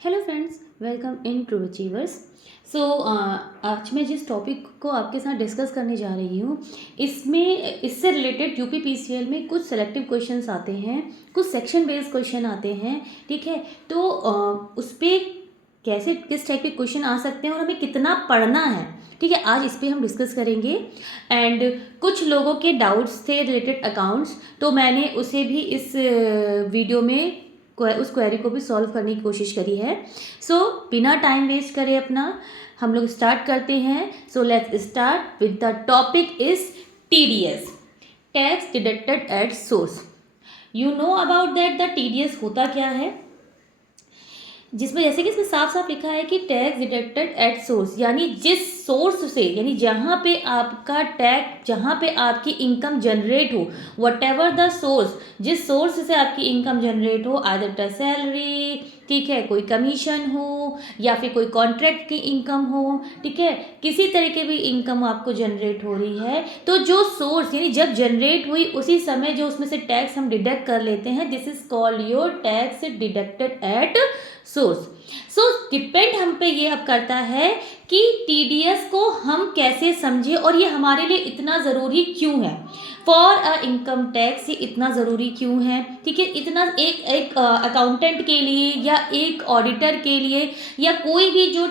Hello friends, welcome in true achievers. So आज मैं जिस टॉपिक को आपके साथ डिस्कस करने जा रही हूँ, इससे रिलेटेड यूपी पीसीएल में कुछ सेलेक्टिव क्वेश्चंस आते हैं, कुछ सेक्शन बेस्ड क्वेश्चन आते हैं। ठीक है, तो उस पर कैसे किस टाइप के क्वेश्चन आ सकते हैं और हमें कितना पढ़ना है, ठीक है, आज इस पर हम डिस्कस करेंगे। एंड कुछ लोगों के डाउट्स थे रिलेटेड अकाउंट्स, तो मैंने उसे भी इस वीडियो में उस क्वेरी को भी सॉल्व करने की कोशिश करी है। सो बिना टाइम वेस्ट करे अपना हम लोग स्टार्ट करते हैं। So let's start with the topic is TDS, tax deducted at source. You know about that the TDS होता क्या है, जिसमें जैसे कि इसमें साफ साफ लिखा है कि टैक्स डिडक्टेड एट सोर्स, यानी जिस सोर्स से, यानी जहाँ पे आपका टैक्स, जहाँ पे आपकी इनकम जनरेट हो, वट एवर द सोर्स, जिस सोर्स से आपकी इनकम जनरेट हो, आइदर सैलरी, ठीक है, कोई कमीशन हो या फिर कोई कॉन्ट्रैक्ट की इनकम हो, ठीक है, किसी तरह की भी इनकम आपको जनरेट हो रही है, तो जो सोर्स यानी जब जनरेट हुई उसी समय जो उसमें से टैक्स हम डिडक्ट कर लेते हैं, this is called your tax deducted at source. So depend हम पे ये अब करता है कि टीडीएस को हम कैसे समझे और ये हमारे लिए इतना ज़रूरी क्यों है। फॉर अ इनकम टैक्स ये इतना ज़रूरी क्यों है, ठीक है, इतना एक अकाउंटेंट के लिए या एक ऑडिटर के लिए या कोई भी जो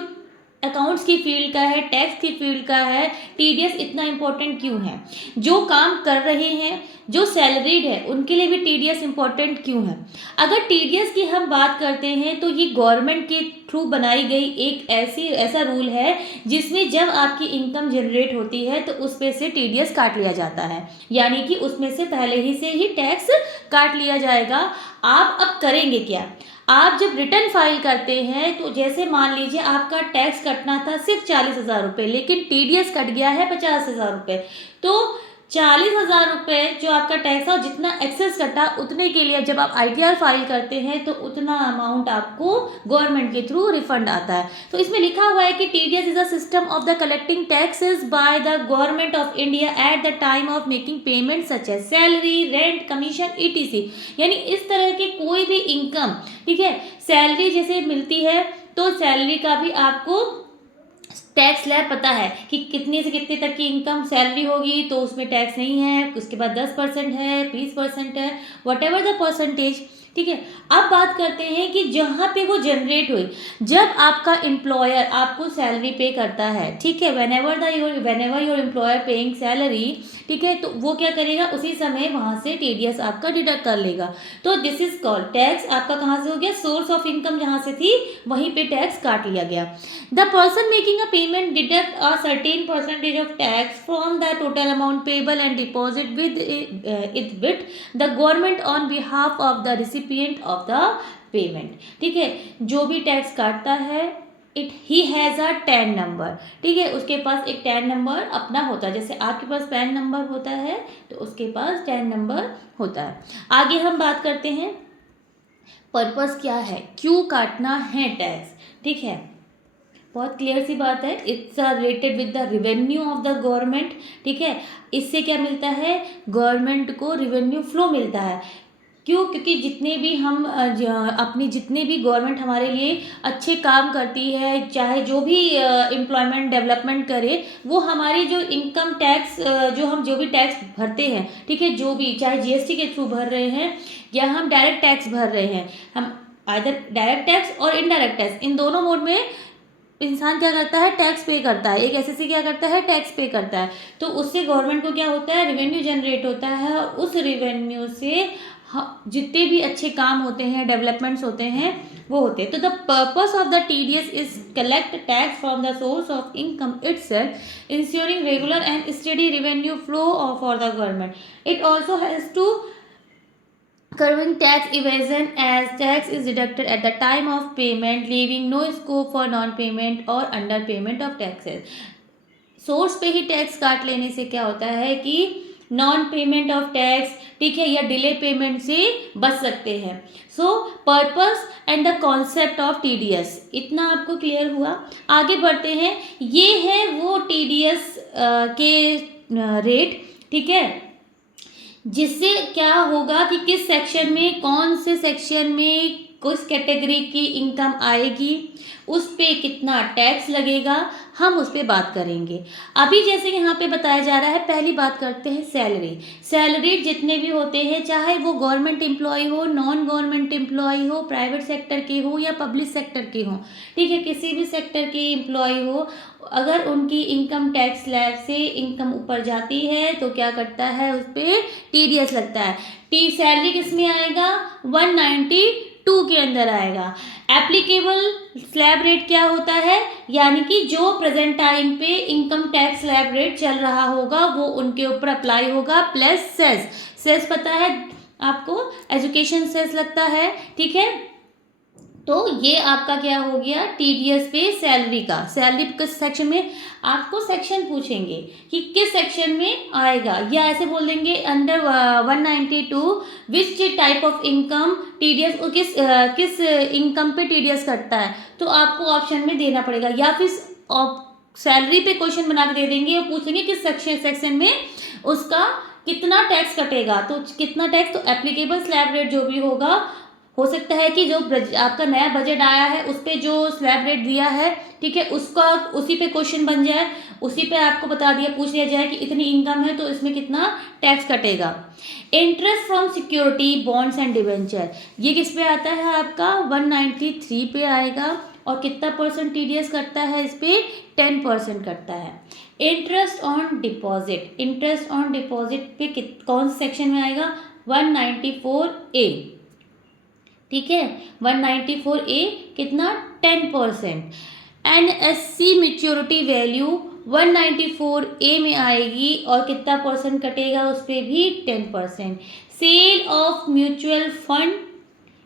अकाउंट्स की फील्ड का है, टैक्स की फील्ड का है, टीडीएस इतना इम्पोर्टेंट क्यों है। जो काम कर रहे हैं, जो सैलरीड है, उनके लिए भी टीडीएस इम्पोर्टेंट क्यों है। अगर टीडीएस की हम बात करते हैं तो ये गवर्नमेंट के थ्रू बनाई गई एक ऐसा रूल है जिसमें जब आपकी इनकम जनरेट होती है तो उस पे से टीडीएस काट लिया जाता है, यानी कि उसमें से पहले ही से ही टैक्स काट लिया जाएगा। आप अब करेंगे क्या, आप जब रिटर्न फाइल करते हैं तो जैसे मान लीजिए आपका टैक्स कटना था सिर्फ 40,000 रुपये, लेकिन टीडीएस कट गया है 50,000 रुपये, तो 40,000 रुपये जो आपका टैक्स है, जितना एक्सेस कटा उतने के लिए जब आप आईटीआर फाइल करते हैं तो उतना अमाउंट आपको गवर्नमेंट के थ्रू रिफंड आता है। तो इसमें लिखा हुआ है कि TDS is a system of the collecting taxes by the government of India at the time of making payment such as salary, rent, commission, ETC. यानी इस तरह की कोई भी इनकम, ठीक है, सैलरी जैसे मिलती है तो सैलरी का भी आपको टैक्स स्लैब पता है कि कितने से कितने तक की इनकम सैलरी होगी तो उसमें टैक्स नहीं है, उसके बाद 10% है, 20% है, वट एवर द परसेंटेज, ठीक है। अब बात करते हैं कि जहाँ पे वो जनरेट हुई, जब आपका एम्प्लॉयर आपको सैलरी पे करता है, ठीक है, when ever your employer paying salary, ठीक है, तो वो क्या करेगा, उसी समय वहाँ से टीडीएस आपका डिडक्ट कर लेगा। तो दिस इज कॉल्ड टैक्स। आपका कहाँ से हो गया, सोर्स ऑफ इनकम जहाँ से थी वहीं पे टैक्स काट लिया गया। The person making a payment deduct a certain percentage of tax from the total amount payable and deposit with it with the government on behalf of the recipient of the payment, ठीक है। जो भी tax काटता है he has a tan number, ठीक है, उसके पास एक टैन नंबर अपना होता है, जैसे आपके पास पैन नंबर होता है तो उसके पास टैन नंबर होता है। आगे हम बात करते हैं पर्पस क्या है, क्यों काटना है टैक्स, ठीक है, बहुत क्लियर सी बात है, it's related with the revenue of the government, ठीक है। इससे क्या मिलता है, गवर्नमेंट को रिवेन्यू फ्लो मिलता है। क्यों, क्योंकि जितने भी हम अपनी जितने भी गवर्नमेंट हमारे लिए अच्छे काम करती है, चाहे जो भी एम्प्लॉयमेंट डेवलपमेंट करे, वो हमारी जो इनकम टैक्स जो भी टैक्स भरते हैं, ठीक है, जो भी चाहे जीएसटी के थ्रू भर रहे हैं या हम डायरेक्ट टैक्स भर रहे हैं, हम आइदर डायरेक्ट टैक्स और इनडायरेक्ट टैक्स, इन दोनों मोड में इंसान क्या करता है, टैक्स पे करता है। एक एसएससी क्या करता है, टैक्स पे करता है, तो उससे गवर्नमेंट को क्या होता है, रेवेन्यू जनरेट होता है, और उस रेवेन्यू से जितने भी अच्छे काम होते हैं, डेवलपमेंट्स होते हैं, वो होते हैं। तो the purpose of the TDS is collect tax from the source of income itself, ensuring regular and steady revenue flow for the government. It also has to curbing tax evasion as tax is deducted at the time of payment, leaving no scope for non-payment or underpayment of taxes। Source पे ही tax काट लेने से क्या होता है कि non payment of tax, ठीक है, या डिले पेमेंट से बच सकते हैं। सो purpose and the concept of TDS, इतना आपको क्लियर हुआ। आगे बढ़ते हैं, ये है वो टीडीएस के रेट, ठीक है, जिससे क्या होगा कि किस सेक्शन में, कौन से सेक्शन में किस कैटेगरी की इनकम आएगी, उस पे कितना टैक्स लगेगा, हम उस पे बात करेंगे। अभी जैसे यहाँ पे बताया जा रहा है, पहली बात करते हैं सैलरी। सैलरी जितने भी होते हैं, चाहे वो गवर्नमेंट एम्प्लॉय हो, नॉन गवर्नमेंट एम्प्लॉय हो, प्राइवेट सेक्टर के हो या पब्लिक सेक्टर के हो, ठीक है, किसी भी सेक्टर के एम्प्लॉय हो, अगर उनकी इनकम टैक्स स्लैब से इनकम ऊपर जाती है तो क्या करता है, उस पर टीडीएस लगता है। सैलरी किस में आएगा, 192 के अंदर आएगा। एप्लीकेबल स्लैब रेट क्या होता है, यानी कि जो प्रेजेंट टाइम पे इनकम टैक्स स्लैब रेट चल रहा होगा वो उनके ऊपर अप्लाई होगा, प्लस सेस। सेस पता है आपको, एजुकेशन सेस लगता है, ठीक है। तो ये आपका क्या हो गया, टीडीएस पे सैलरी का। सैलरी किस सेक्शन में, आपको सेक्शन पूछेंगे कि किस सेक्शन में आएगा, या ऐसे बोल देंगे under 192 which type of income TDS, किस इनकम पे टीडीएस कटता है, तो आपको ऑप्शन में देना पड़ेगा। या फिर सैलरी पे क्वेश्चन बना के दे देंगे और पूछेंगे किस सेक्शन में उसका कितना टैक्स कटेगा, तो कितना टैक्स, तो एप्लीकेबल स्लैब रेट जो भी होगा, हो सकता है कि जो आपका नया बजट आया है उस पर जो स्लैब रेट दिया है, ठीक है, उसका उसी पे क्वेश्चन बन जाए, उसी पे आपको बता दिया, पूछ लिया जाए कि इतनी इनकम है तो इसमें कितना टैक्स कटेगा। Interest from security bonds and debenture, ये किस पे आता है आपका, 193 पे आएगा, और कितना परसेंट टीडीएस कटता है इस पे, 10% कटता है। Interest on deposit, interest on deposit पे कौन से सेक्शन में आएगा, 194A, ठीक है, 194A कितना, 10%। एनएससी मैच्योरिटी वैल्यू 194A में आएगी और कितना परसेंट कटेगा, उस पर भी 10%। Sale of mutual fund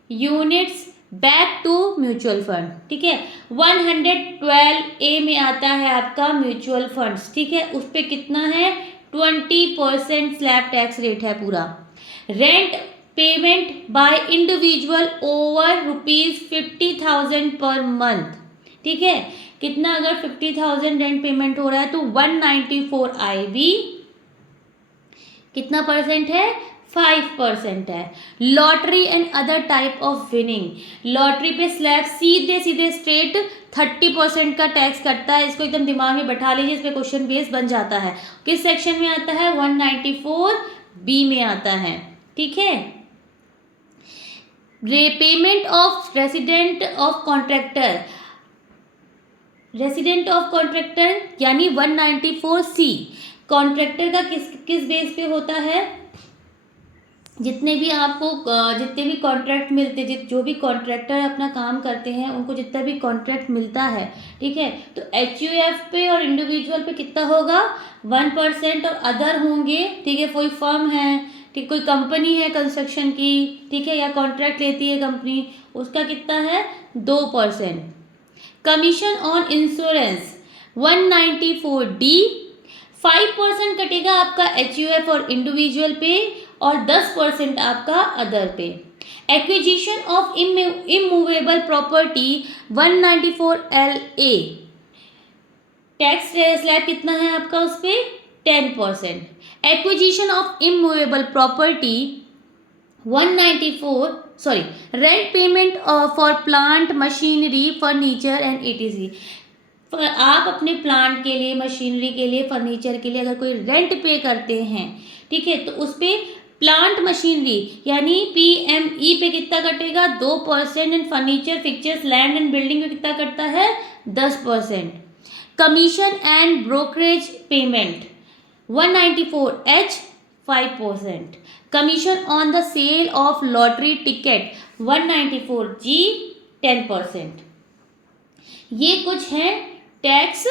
units back to mutual fund, ठीक है, 112A में आता है आपका म्यूचुअल फंड्स, ठीक है, उस पर कितना है, 20% स्लैब टैक्स रेट है पूरा। Rent payment by individual over ₹50,000 per month, ठीक है, कितना, अगर 50,000 रेंट पेमेंट हो रहा है तो 194IB कितना परसेंट है, 5% है। Lottery and other type of winning, lottery पे स्लैब सीधे सीधे स्ट्रेट 30% का टैक्स कटता है, इसको एकदम दिमाग में बैठा लीजिए, इस पे क्वेश्चन बेस बन जाता है। किस सेक्शन में आता है, 194B में आता है, ठीक है। Payment of resident of contractor, resident of contractor यानी 194C, कॉन्ट्रैक्टर का किस बेस पे होता है, जितने भी आपको जितने भी कॉन्ट्रैक्ट मिलते, जो भी कॉन्ट्रैक्टर अपना काम करते हैं उनको जितना भी कॉन्ट्रैक्ट मिलता है, ठीक है, तो HUF पे और इंडिविजुअल पे कितना होगा, 1%, और अदर होंगे, ठीक है, कोई फर्म है, ठीक, कोई कंपनी है कंस्ट्रक्शन की, ठीक है, या कॉन्ट्रैक्ट लेती है कंपनी, उसका कितना है, 2%। कमीशन ऑन इंश्योरेंस 194D, 5% कटेगा आपका HUF और इंडिविजुअल पे, और 10% आपका अदर पे। Acquisition of immovable property 194LA, tax slab कितना है आपका उस पे, 10%। Acquisition of immovable property 194, sorry, rent payment for plant machinery furniture and ETC, आप अपने प्लांट के लिए, मशीनरी के लिए, फर्नीचर के लिए अगर कोई रेंट पे करते हैं, ठीक है, तो उस पर प्लांट मशीनरी यानी PME पे कितना कटेगा, 2%, and furniture fixtures land and building पे कितना कटता है, 10%। Commission and brokerage payment 194H, 5%। Commission on the sale of lottery ticket 194G, 10%। ये कुछ है टैक्स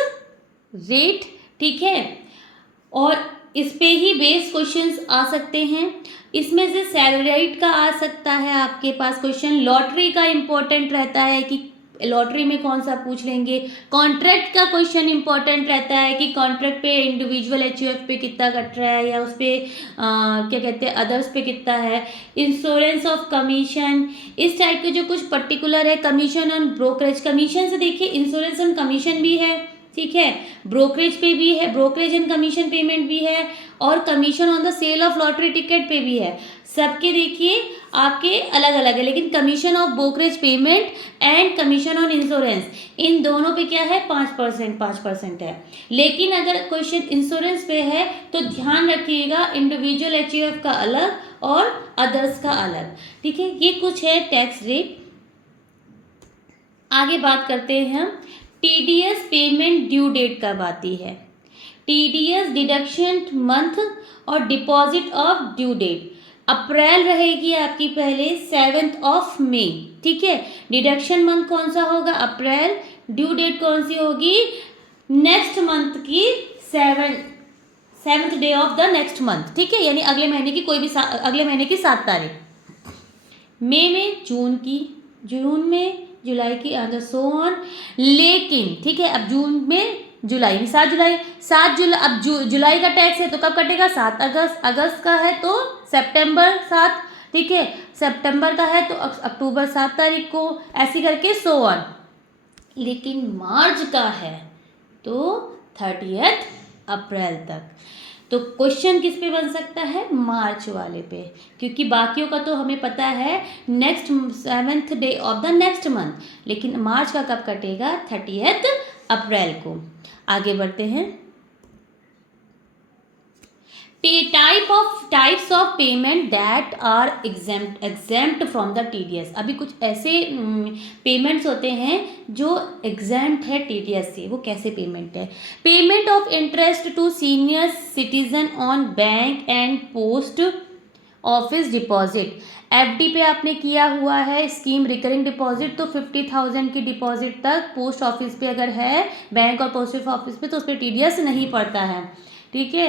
रेट, ठीक है, और इस पे ही बेस क्वेश्चंस आ सकते हैं। इसमें से सैलरीड का आ सकता है आपके पास क्वेश्चन, लॉटरी का इम्पोर्टेंट रहता है कि लॉटरी में कौन सा पूछ लेंगे, कॉन्ट्रैक्ट का क्वेश्चन इंपॉर्टेंट रहता है कि कॉन्ट्रैक्ट पे इंडिविजुअल HUF पे कितना कट रहा है, या उस पर क्या कहते हैं अदर्स पे कितना है, इंश्योरेंस ऑफ कमीशन, इस टाइप के जो कुछ पर्टिकुलर है। कमीशन ऑन ब्रोकरेज, कमीशन से देखिए इंश्योरेंस ऑन कमीशन भी है, ठीक है, ब्रोकरेज पे भी है, ब्रोकरेज एंड कमीशन पेमेंट भी है, और commission on the sale of lottery ticket पे भी है। सबके देखिए आपके अलग अलग है, लेकिन commission of brokerage payment and commission on insurance, इन दोनों पे क्या है, 5% है। लेकिन अगर क्वेश्चन इंश्योरेंस पे है तो ध्यान रखिएगा, इंडिविजुअल एचयूएफ का अलग और अदर्स का अलग। ठीक है, ये कुछ है टैक्स रेट। आगे बात करते हैं हम, टीडीएस पेमेंट ड्यू डेट कब आती है। टीडीएस डिडक्शन मंथ और deposit of due date April रहेगी आपकी पहले 7 मई। ठीक है, डिडक्शन मंथ कौन सा होगा, अप्रैल, ड्यू डेट कौन सी होगी, नेक्स्ट मंथ की 7th day of the next month. ठीक है, यानी अगले महीने की कोई भी अगले महीने की 7 तारीख। मई में, जून में, जुलाई की अंदर सो ऑन। लेकिन ठीक है, अब जून में जुलाई, 7 जुलाई, अब जुलाई का टैक्स है तो कब कटेगा, 7 अगस्त, अगस्त का है तो सितंबर 7, ठीक है, सितंबर का है तो अक्टूबर 7 तारीख को, ऐसे करके सो ऑन। लेकिन मार्च का है तो 30 अप्रैल तक। तो क्वेश्चन किस पे बन सकता है, मार्च वाले पे, क्योंकि बाकियों का तो हमें पता है next 7th day of the next month, लेकिन मार्च का कब कटेगा, 30 अप्रैल को। आगे बढ़ते हैं, types of payment that are exempt from the TDS. अभी कुछ ऐसे पेमेंट्स होते हैं जो एग्जेम्प्ट है टीडीएस से, वो कैसे पेमेंट है, payment of interest to senior citizen on bank and post office deposit. FD पे आपने किया हुआ है स्कीम रिकरिंग डिपॉजिट, तो 50,000 की डिपॉजिट तक पोस्ट ऑफिस पे अगर है, बैंक और पोस्ट ऑफिस पे, तो उस पर टीडीएस नहीं पड़ता है। ठीक है,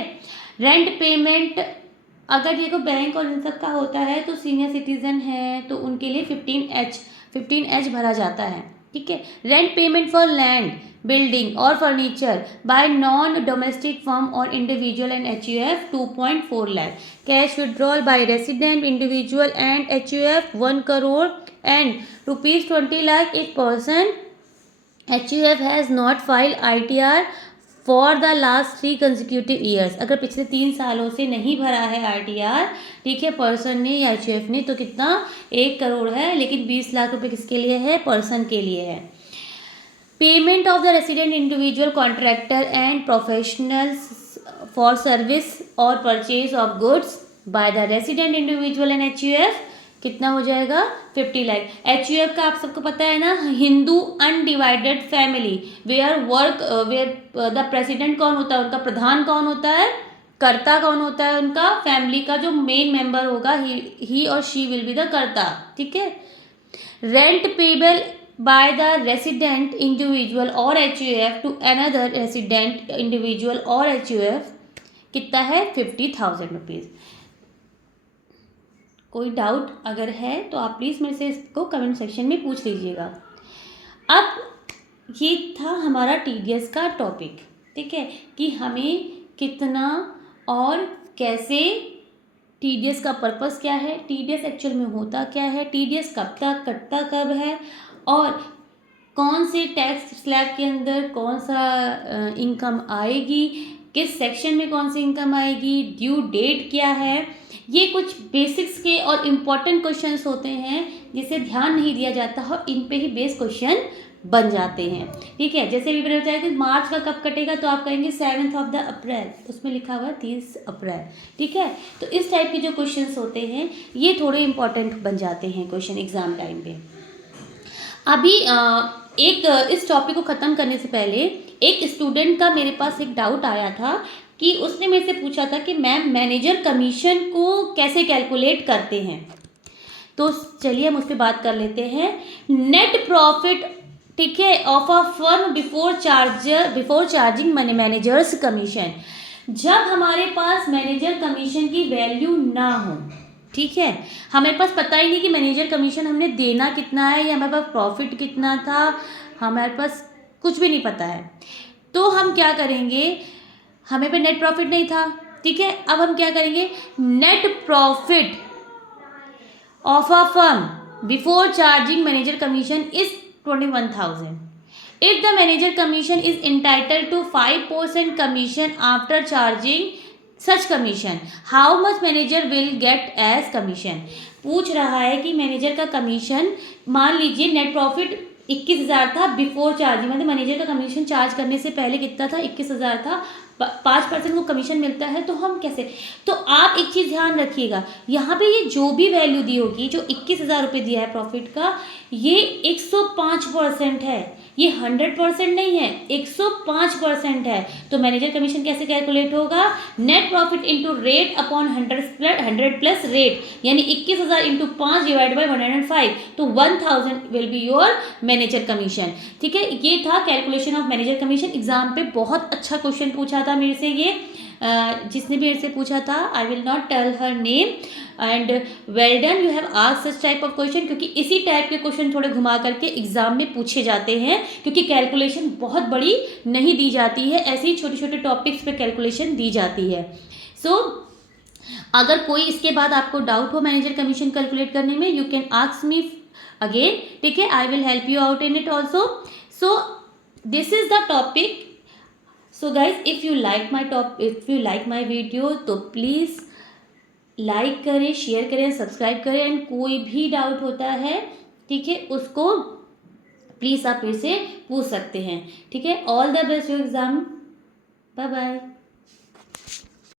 रेंट पेमेंट अगर ये को बैंक और इन सब का होता है तो सीनियर सिटीजन है तो उनके लिए 15H भरा जाता है। ठीक है, rent payment for land, building और furniture by non domestic firm और individual and HUF 2.4 lakh. Cash withdrawal by resident individual and HUF 1 crore and ₹20 lakh if person HUF has not file ITR for the last 3 consecutive years. अगर पिछले 3 सालों से नहीं भरा है ITR, ठीक है, पर्सन ने या एचयूएफ ने, तो कितना, 1 करोड़ है, लेकिन 20 लाख रुपए किसके लिए है, पर्सन के लिए है। Payment of the resident individual contractor and professionals for service और purchase of goods by the resident individual and HUF कितना हो जाएगा, 50 लाख। एचयूएफ का आप सबको पता है ना, Hindu undivided family, where the president कौन होता है, उनका प्रधान कौन होता है, कर्ता कौन होता है, उनका फैमिली का जो मेन मेंबर होगा, ही और she will be the karta. ठीक है, rent payable by the resident individual और HUF to another resident individual और एचयूएफ कितना है, 50,000 रुपीज़। कोई डाउट अगर है तो आप प्लीज़ मेरे से इसको कमेंट सेक्शन में पूछ लीजिएगा। अब ये था हमारा टीडीएस का टॉपिक। ठीक है, कि हमें कितना और कैसे, टीडीएस का पर्पस क्या है, टीडीएस एक्चुअल में होता क्या है, टीडीएस कब तक कटता कब है, और कौन से टैक्स स्लैब के अंदर कौन सा इनकम आएगी, किस सेक्शन में कौन सी इनकम आएगी, ड्यू डेट क्या है। ये कुछ बेसिक्स के और इम्पॉर्टेंट क्वेश्चंस होते हैं जिसे ध्यान नहीं दिया जाता और इन पे ही बेस क्वेश्चन बन जाते हैं। ठीक है, जैसे भी बताया जाए कि मार्च का कब कटेगा, तो आप कहेंगे 7 अप्रैल, उसमें लिखा हुआ 30 अप्रैल। ठीक है, तो इस टाइप के जो क्वेश्चंस होते हैं ये थोड़े इंपॉर्टेंट बन जाते हैं क्वेश्चन एग्जाम टाइम पे। अभी इस टॉपिक को ख़त्म करने से पहले एक स्टूडेंट का मेरे पास एक डाउट आया था कि उसने मेरे से पूछा था कि मैम मैनेजर कमीशन को कैसे कैलकुलेट करते हैं। तो चलिए हम उस पर बात कर लेते हैं। नेट प्रॉफिट, ठीक है, of a firm before charging managers commission. जब हमारे पास मैनेजर कमीशन की वैल्यू ना हो, ठीक है, हमारे पास पता ही नहीं कि मैनेजर कमीशन हमने देना कितना है या हमारे पास प्रॉफिट कितना था, हमारे पास कुछ भी नहीं पता है, तो हम क्या करेंगे, हमें पे नेट प्रॉफिट नहीं था। ठीक है, अब हम क्या करेंगे, net profit of a firm before charging manager commission is 21,000। If the manager commission is entitled to 5% commission after charging such commission, how much manager will get as commission. पूछ रहा है कि मैनेजर का कमीशन, मान लीजिए net profit 21,000 था before charging, मतलब manager का कमीशन चार्ज करने से पहले कितना था, 21,000 था, 5% को कमीशन मिलता है, तो हम कैसे। तो आप एक चीज़ ध्यान रखिएगा, यहाँ पे ये जो भी वैल्यू दी होगी, जो 21,000 रुपये दिया है प्रॉफिट का, ये 105% है, ये 100% नहीं है, 105% है। तो मैनेजर कमीशन कैसे कैलकुलेट होगा, net profit into rate upon 100 plus rate, यानी 21,000 इंटू 5 डिवाइड बाई 105, तो 1000 will be your manager commission. ठीक है, ये था calculation of manager commission. Exam पे बहुत अच्छा क्वेश्चन पूछा था मेरे से ये, जिसने भी मेरे से पूछा था, I will not tell her name, and well done you have asked such type of question, क्योंकि इसी टाइप के क्वेश्चन थोड़े घुमा करके एग्जाम में पूछे जाते हैं, क्योंकि कैलकुलेशन बहुत बड़ी नहीं दी जाती है, ऐसे ही छोटे छोटे टॉपिक्स पे कैलकुलेशन दी जाती है। सो अगर कोई इसके बाद आपको डाउट हो मैनेजर कमीशन कैलकुलेट करने में, you can ask me again, ठीक है, I will help you out in it also. So this is the topic. So guys, if you like my video तो प्लीज़ लाइक करें, share करें, subscribe करें, and कोई भी डाउट होता है, ठीक है, उसको प्लीज़ आप मेरे से पूछ सकते हैं। ठीक है, all the best your exam, bye bye.